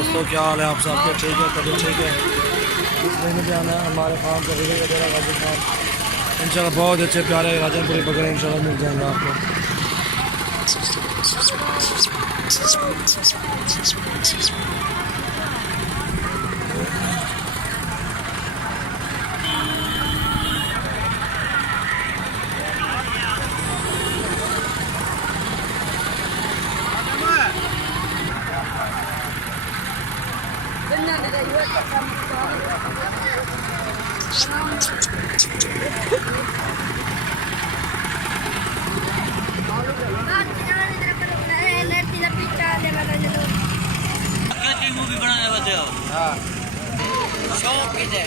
दोस्तों, क्या हाल है आप सबके? ठीक है, तबीयत ठीक है? लेने भी आना है हमारे फार्म से वीडियो वगैरह गाजी फार्म इंशाल्लाह। बहुत अच्छे प्यारे राजनपुरी बकरे इंशाल्लाह मिल जाएंगे आपको। मूवी बनाने वाले हो? हाँ। शौक किधर?